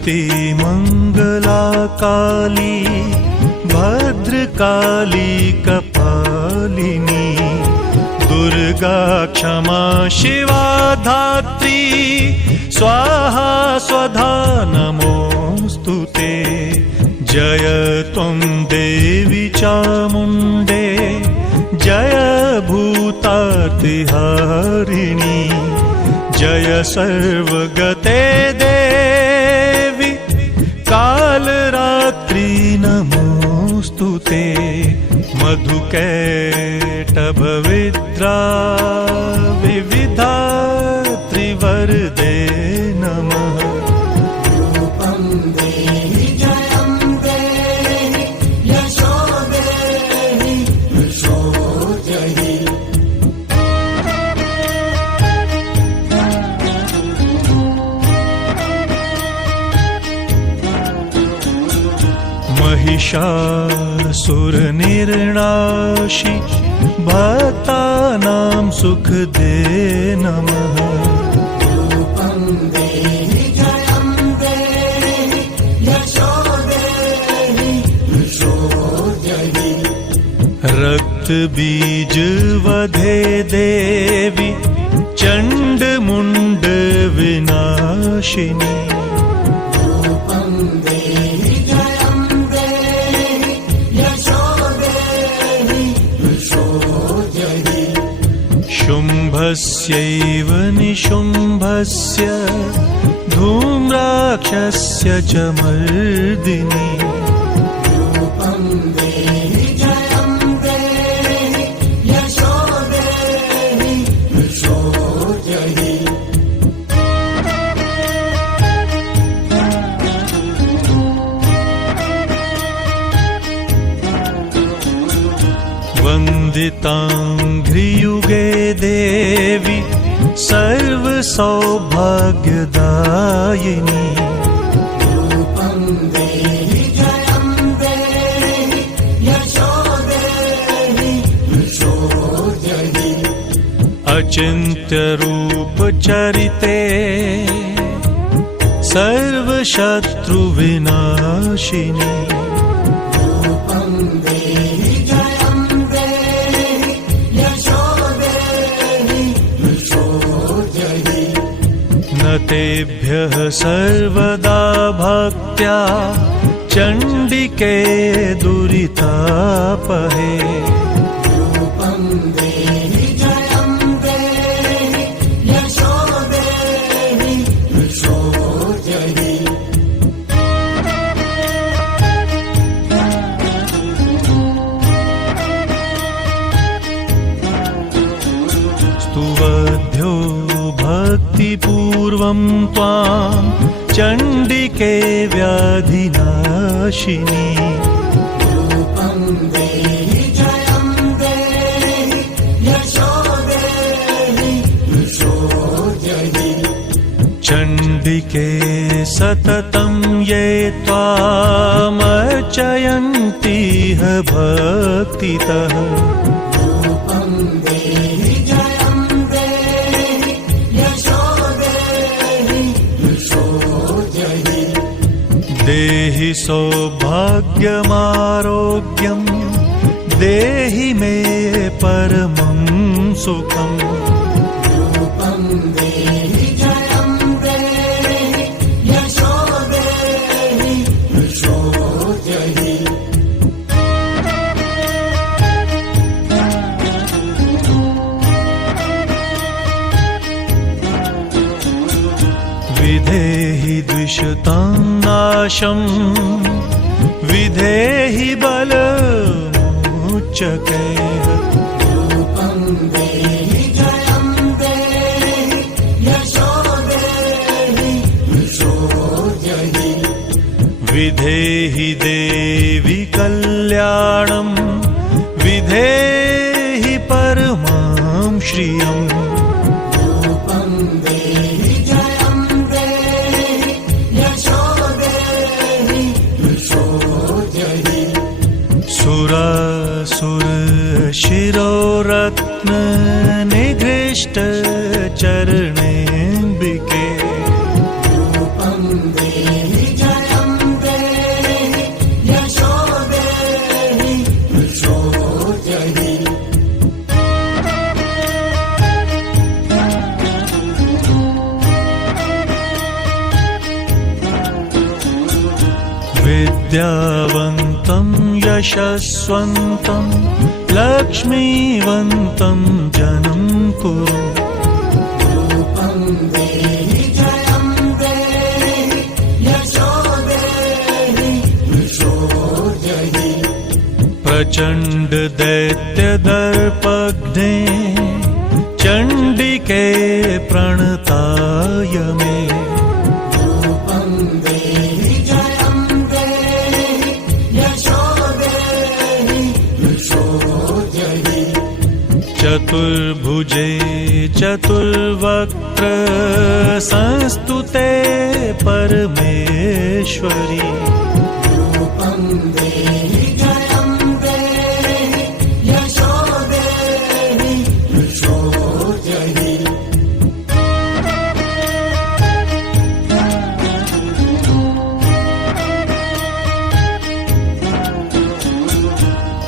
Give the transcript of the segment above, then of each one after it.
सर्वशक्तिमङ्गला काली भद्रकाली कपालिनी दुर्गा क्षमा शिवा धात्री स्वाहा स्वधा नमोऽस्तुते। जय त्वं देवी चामुण्डे जय भूतार्तिहारिणी जय सर्वगते देवी कालरात्रि नमोऽस्तुते। मधुकैटभविद्रा विविधात्रि वरदे नमः। रूपं देहि जयं देहि यशो देहि यशो जहि। महिषासुरनिर्नाशि भक्तानां सुखदे नमः। रूपं देहि जयं देहि यशो देहि यशो जहि। रक्तबीज वधे देवी चण्डमुण्ड विनाशिनी रूपं देहि जयं देहि यशो देहि यशो जहि। शुम्भस्यैव निशुम्भस्य धूम्राक्षस्य च मर्दिनी रूपं देहि जयं देहि यशो देहि यशो जहि। वन्दिताङ्घ्रियुगे देवी सर्वसौभाग्यदायिनी रूपं देहि जयं देहि यशो देहि यशो जहि। अचिन्त्यरूपचरिते सर्वशत्रुविनाशिनी रूपं देहि जयं देहि यशो देहि यशो जहि। न तेभ्यः सर्वदा भक्त्या चण्डिके दुरितापहे रूपं देहि जयं देहि यशो देहि यशो जहि। स्तुवद्भ्यो भक्तिपूर्वं त्वां चण्डिके व्याधिनाशिनी रूपं देहि जयं देहि यशो देहि यशो जहि। चण्डिके सततं ये त्वामर्चयन्तीह भक्तितः रूपं देहि जयं देहि यशो देहि यशो जहि। देहि सौभाग्यमारोग्यं देहि मे परमं सुखम् रूपं देहि जयं देहि यशो देहि यशो जहि। विधेहि द्विषतां नाशं विधेहि बलमुच्चकैः रूपं देहि जयं देहि यशो देहि यशो जहि। विधेहि देवी कल्याणं विधेहि परमां श्रियम् रूपं देहि जयं देहि यशो देहि यशो जहि। सुरासुर शिरोरत्न निघृष्ट चरणेऽम्बिके रूपं देहि विद्यावन्तं यशस्वन्तं लक्ष्मीवन्तं जनं कुरु रूपं देहि जयं देहि यशो देहि यशो जहि प्रचण्ड दैत्यदर्पघ्ने चण्डिके प्रणताय मे रूपं देहि जयं देहि यशो देहि यशो जहि चतुर्भुजे चतुर्वक्त्र संस्तुते परमेश्वरी रूपं देहि जयं देहि यशो देहि यशो जहि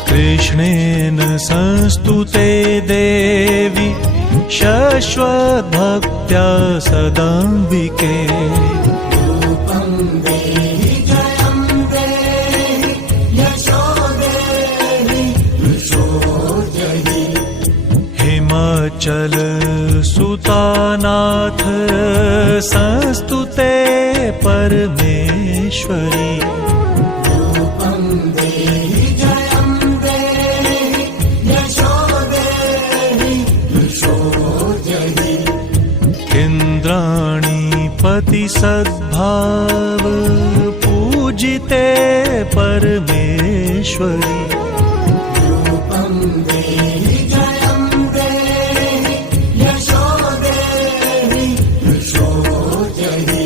कृष्णेन संस्तुते देवी शश्वद्भक्त्या सदाम्बिके रूपं देहि जयं देहि यशो देहि यशो जहि हिमाचल सुतानाथ संस्तुते परमेश्वरी रूपं देहि जयं देहि यशो देहि यशो जहि इन्द्राणीपति सद्भाव पूजिते परमेश्वरी रूपं देहि जयं देहि यशो देहि यशो जहि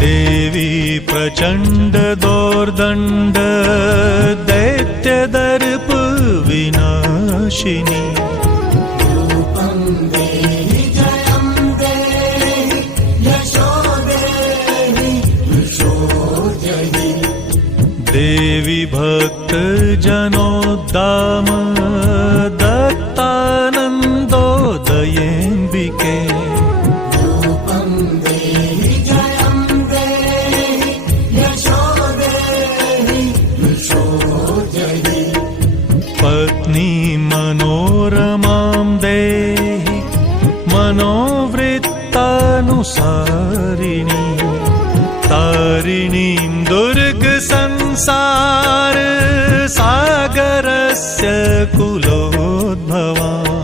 देवी प्रचण्ड दोर्दण्ड दैत्यदर्प विनाशिनी रूपं देहि जयं देहि यशो देहि यशो जहि देवी भक्तजनोद्दाम दत्तानन्दोदयेऽम्बिके रूपं देहि जयं देहि यशो देहि यशो जहि पत्नी मनोरमां देहि मनोवृत्तानुसारिणी तारिणीं दुर्गसंसार सागरस्य कुलोद्भवाम्